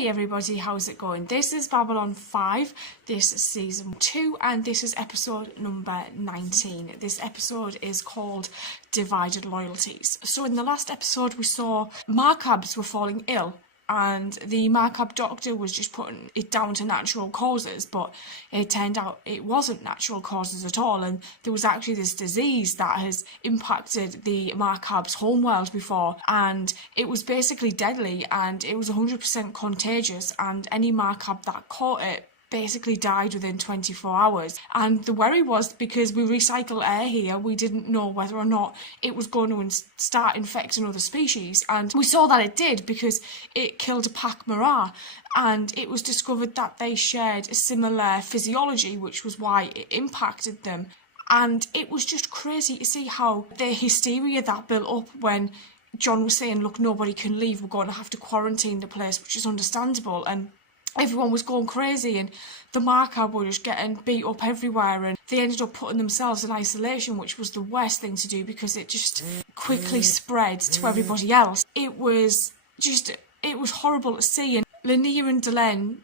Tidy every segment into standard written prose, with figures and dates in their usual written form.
Hey everybody, how's it going? This is Babylon 5, this is season 2 and this is episode number 19. This episode is called Divided Loyalties. So in the last episode we saw Markabs were falling ill and the Markab doctor was just putting it down to natural causes, but it turned out it wasn't natural causes at all, and there was actually this disease that has impacted the Markab's homeworld before, and it was basically deadly, and it was 100% contagious, and any Markab that caught it basically died within 24 hours. And the worry was, because we recycle air here, we didn't know whether or not it was going to start infecting other species, and we saw that it did because it killed a pack Mara, and it was discovered that they shared a similar physiology, which was why it impacted them. And it was just crazy to see how the hysteria that built up when John was saying, look, nobody can leave, we're going to have to quarantine the place, which is understandable, and everyone was going crazy, and the Markab were just getting beat up everywhere, and they ended up putting themselves in isolation, which was the worst thing to do because it just quickly spread to everybody else. It was horrible to see, and Linnea and Delenn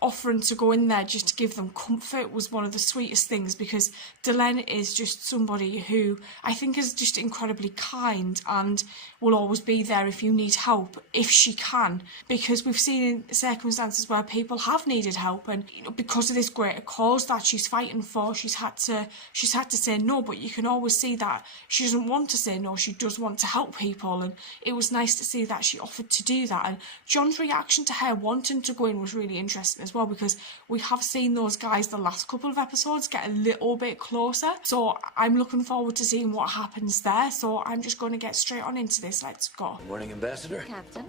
offering to go in there just to give them comfort was one of the sweetest things, because Delenn is just somebody who I think is just incredibly kind and will always be there if you need help, if she can, because we've seen in circumstances where people have needed help, and because of this greater cause that she's fighting for, she's had to say no, but you can always see that she doesn't want to say no, she does want to help people, and it was nice to see that she offered to do that. And John's reaction to her wanting to go in was really interesting as well, because we have seen those guys the last couple of episodes get a little bit closer, so I'm looking forward to seeing what happens there. So I'm just going to get straight on into this. Let's go. Good morning, Ambassador. Captain.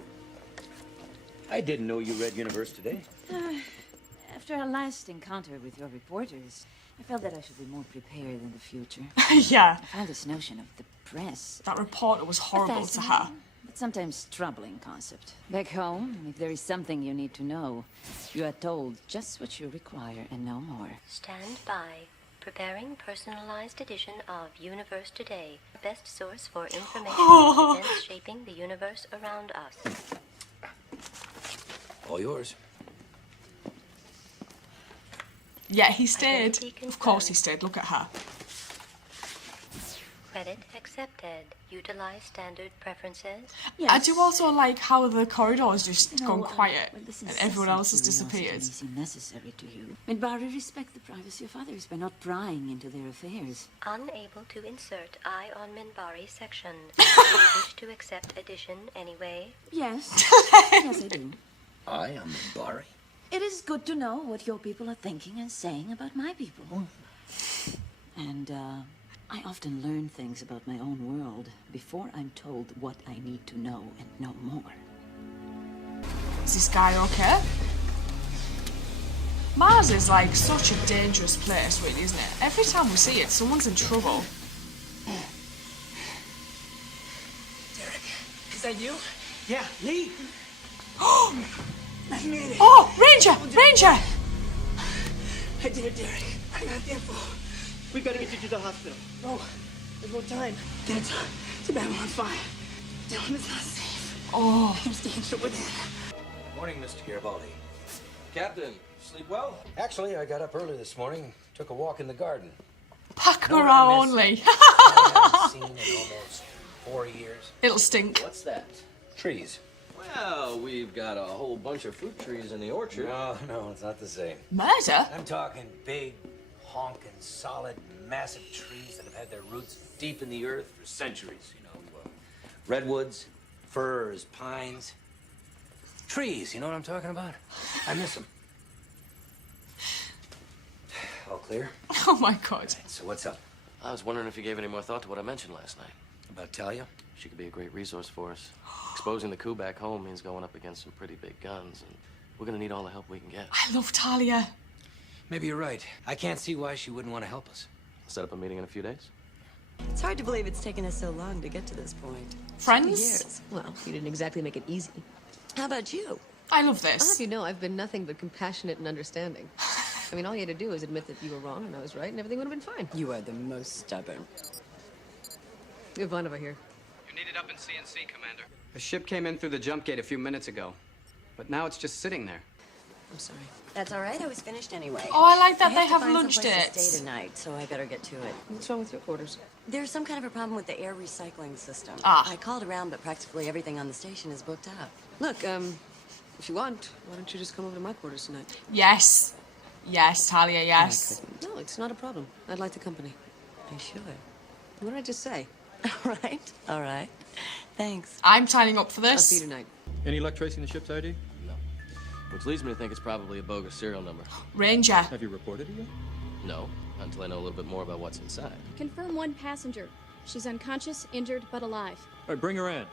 I didn't know you read Universe Today. After our last encounter with your reporters, I felt that I should be more prepared in the future. Yeah. I found this notion of the press. That reporter was horrible to her. But sometimes troubling concept. Back home, if there is something you need to know, you are told just what you require and no more. Stand by. Preparing personalized edition of Universe Today, the best source for information on events shaping the universe around us. All yours. Yeah, he stayed. Identity Of course he confirmed. stayed. Look at her. Credit accepted. Utilize standard preferences. Yes. I do also like how the corridor's just No, gone quiet well, this and everyone else has incessant disappeared. curiosity may seem necessary to you. Minbari respect the privacy of others by not prying into their affairs. Unable to insert Eye on Minbari section. Do you wish to accept addition anyway? Yes. Yes, I do. I am Bari. It is good to know what your people are thinking and saying about my people. And, I often learn things about my own world before I'm told what I need to know and no more. Is this guy okay? Mars is like such a dangerous place, really, isn't it? Every time we see it, someone's in trouble. Derek, is that you? Yeah, me. I made it. Oh, Ranger! Ranger! I did it, Derek. I got the info. We gotta get you to the hospital. No, there's no time. Get it to Babylon 5. Tell him it's not safe. Oh, There's danger within. Morning, Mr. Garibaldi. Captain, sleep well? Actually, I got up early this morning, took a walk in the garden. pack No, I morale miss- only. I haven't seen in almost 4 years. It'll stink. What's that? Trees. Well, we've got a whole bunch of fruit trees in the orchard. No, it's not the same. Murder? I'm talking big, honking, solid, massive trees that have had their roots deep in the earth for centuries, redwoods, firs, pines. Trees, you know what I'm talking about? I miss them. All clear? Oh my god. So what's up? I was wondering if you gave any more thought to what I mentioned last night. About Talia? She could be a great resource for us. Exposing the coup back home means going up against some pretty big guns, and we're gonna need all the help we can get. I love Talia. Maybe you're right. I can't see why she wouldn't want to help us. Set up a meeting in a few days. It's hard to believe it's taken us so long to get to this point. Friends? Years. Well, you didn't exactly make it easy. How about you? I love I'll have this. you know I've been nothing but compassionate and understanding. I mean, all you had to do was admit that you were wrong and I was right, and everything would have been fine. You are the most stubborn. Ivanova here. You're needed up in CNC, Commander. A ship came in through the jump gate a few minutes ago. but now it's just sitting there. I'm sorry. That's all right. I was finished anyway. Oh, I like that I they have to find lunch someplace to dates. stay tonight, so I better get to it. What's wrong with your quarters? There's some kind of a problem with the air recycling system. Ah. I called around, but practically everything on the station is booked up. Look, if you want, why don't you just come over to my quarters tonight? Yes. Yes, Talia, yes. No, it's not a problem. I'd like the company. I should. What did I just say? All right. All right. Thanks. I'm signing up for I'll see this. you tonight. Any luck tracing the ship's ID? No. Which leads me to think it's probably a bogus serial number. Ranger. Have you reported it yet? No, until I know a little bit more about what's inside. Confirm one passenger. She's unconscious, injured, but alive. All right, bring her in.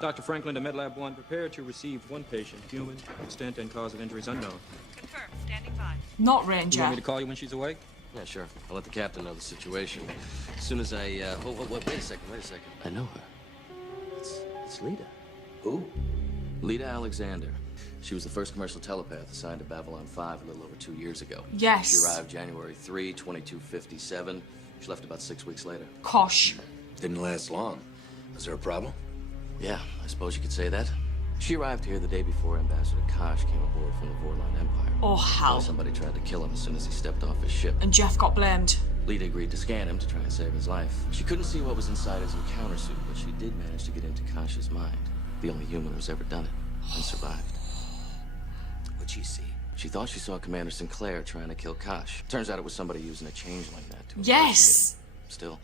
Dr. Franklin to MedLab 1, prepare to receive one patient. Human, extent and cause of injuries unknown. Confirmed. Standing by. Not You Ranger. want me to call you when she's awake? Yeah, sure. I'll let the captain know the situation. As soon as I, wait a second. I know her. It's Lita. Who? Lita Alexander. She was the first commercial telepath assigned to Babylon 5 a little over 2 years ago. Yes. She arrived January 3, 2257. She left about 6 weeks later. Kosh. Didn't last long. Was there a problem? Yeah, I suppose you could say that. She arrived here the day before Ambassador Kosh came aboard from the Vorlon Empire. Oh, hell. Somebody tried to kill him as soon as he stepped off his ship. And Jeff got blamed. Lita agreed to scan him to try and save his life. She couldn't see what was inside his encounter suit, but she did manage to get into Kosh's mind. The only human who's ever done it, and survived. What'd she see? She thought she saw Commander Sinclair trying to kill Kosh. Turns out it was somebody using a change like that to Yes. impersonate him. Still,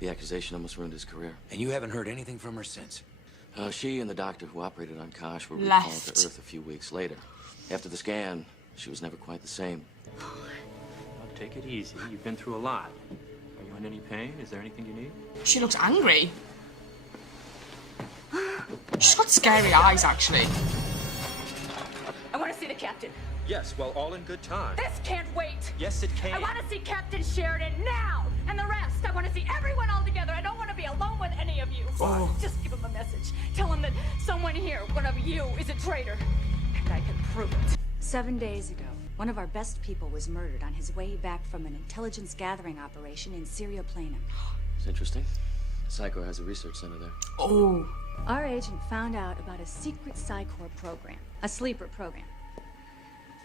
the accusation almost ruined his career. And you haven't heard anything from her since? She and the doctor who operated on Kosh were Left. recalled to Earth a few weeks later. After the scan, she was never quite the same. Well, take it easy. You've been through a lot. Are you in any pain? Is there anything you need? She looks angry. She's got scary eyes, actually. I want to see the captain. Yes, well, all in good time. This can't wait. Yes, it can. I want to see Captain Sheridan now. And the rest. I want to see everyone all together. I don't want to be alone with any of you. Oh. Just give him a message. Tell him that someone here, one of you, is a traitor. And I can prove it. 7 days ago, one of our best people was murdered on his way back from an intelligence gathering operation in Syria Planum. It's interesting. Psycho has a research center there. Oh. Our agent found out about a secret Psychor program, a sleeper program.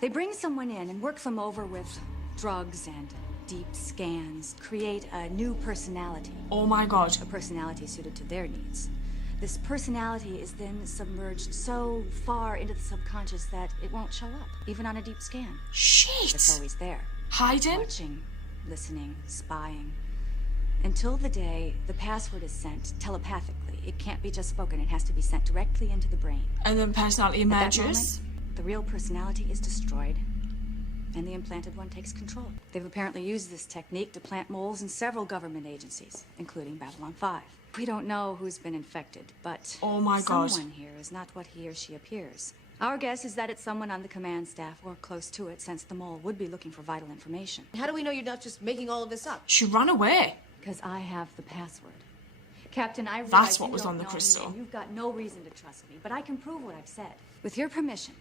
They bring someone in and work them over with drugs and deep scans, create a new personality. Oh my God. A personality suited to their needs. This personality is then submerged so far into the subconscious that it won't show up, even on a deep scan. Shit. It's always there. Hiding? Watching, listening, spying. Until the day the password is sent telepathically. It can't be just spoken, it has to be sent directly into the brain. And then personality At that emerges. moment, the real personality is destroyed, and the implanted one takes control. They've apparently used this technique to plant moles in several government agencies, including Babylon 5. We don't know who's been infected, but Oh my God. someone here is not what he or she appears. Our guess is that it's someone on the command staff or close to it, since the mole would be looking for vital information. How do we know you're not just making all of this up? She ran away. Because I have the password. Captain, I realize That's what you was don't on the know me, crystal. and you've got no reason to trust me, but I can prove what I've said. With your permission,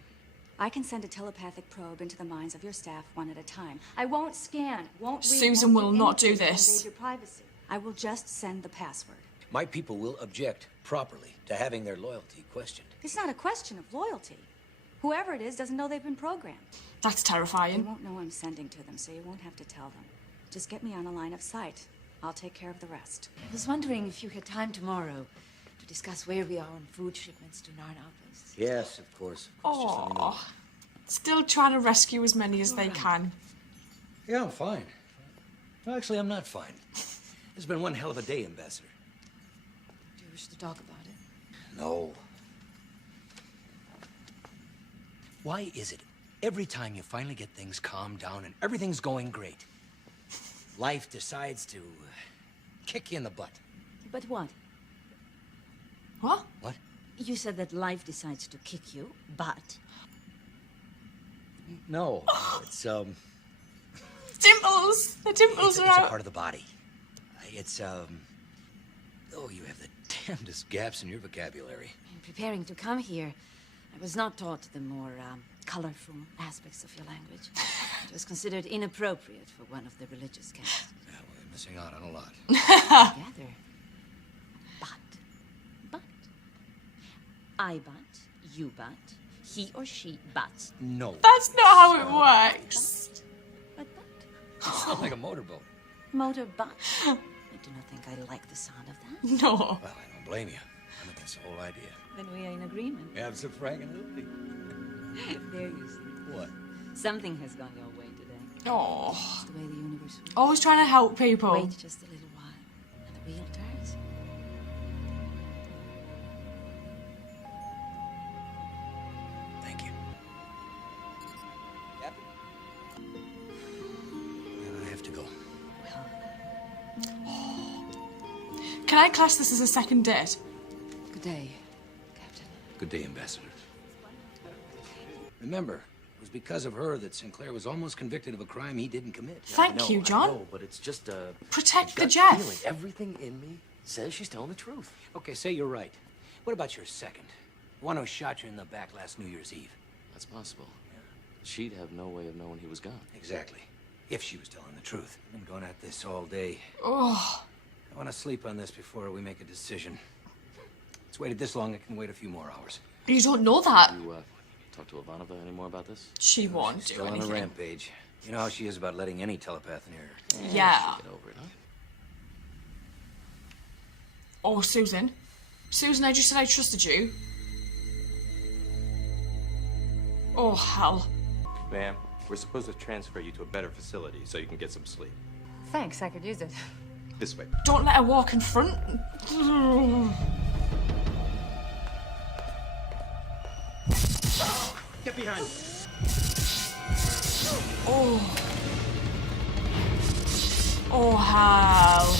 I can send a telepathic probe into the minds of your staff one at a time. I won't scan, won't read, Susan won't will not do anything to this. invade your privacy. I will just send the password. My people will object properly to having their loyalty questioned. It's not a question of loyalty. Whoever it is doesn't know they've been programmed. That's They terrifying. won't know I'm sending to them, so you won't have to tell them. Just get me on a line of sight. I'll take care of the rest. I was wondering if you had time tomorrow to discuss where we are on food shipments to Narn Outpost. Yes, of course. Just let me know. Oh. Still trying to rescue as many as they can. Yeah, I'm fine. Well, actually, I'm not fine. It's been one hell of a day, Ambassador. Do you wish to talk about it? No. Why is it every time you finally get things calmed down and everything's going great, life decides to kick you in the butt? But what? What? What? You said that life decides to kick you, but... No, it's, Dimples! The dimples it's are a out. part of the body. It's, oh, you have the damnedest gaps in your vocabulary. In preparing to come here, I was not taught the more colorful aspects of your language. It was considered inappropriate for one of the religious castes. Yeah, well, you're missing out on a lot. Together. But. I but, you but, he or she butts. No. That's not how it works. It's not like a motorboat. Motor butt. I do not think I like the sound of that. No. Well, I don't blame you. I'm against the whole idea. Then we are in agreement. Absolutely. There you see. What? Something has gone your way today. Oh. It's the way the universe works. Always trying to help people. Wait just a little while, and the wheel turns. Thank you. Captain? Well, I have to go. Can I class this as a second date? Good day. Good day, Ambassador. Remember, it was because of her that Sinclair was almost convicted of a crime he didn't commit. Thank you, John. No, but it's just Protect a the gut Jeff. feeling. Everything in me says she's telling the truth. Okay, say you're right. What about your second? The one who shot you in the back last New Year's Eve. That's possible. She'd have no way of knowing he was gone. Exactly. If she was telling the truth. I've been going at this all day. Oh. I want to sleep on this before we make a decision. It's waited this long, it can wait a few more hours. You don't know that. You talk to Ivanova any more about this? She won't She's do still anything. on a rampage. You know how she is about letting any telepath near her. Yeah. She'll get over it, huh? Oh, Susan. Susan, I just said I trusted you. Oh, hell. Ma'am, we're supposed to transfer you to a better facility so you can get some sleep. Thanks, I could use it. This way. Don't let her walk in front. Get behind. Oh. Oh, hell.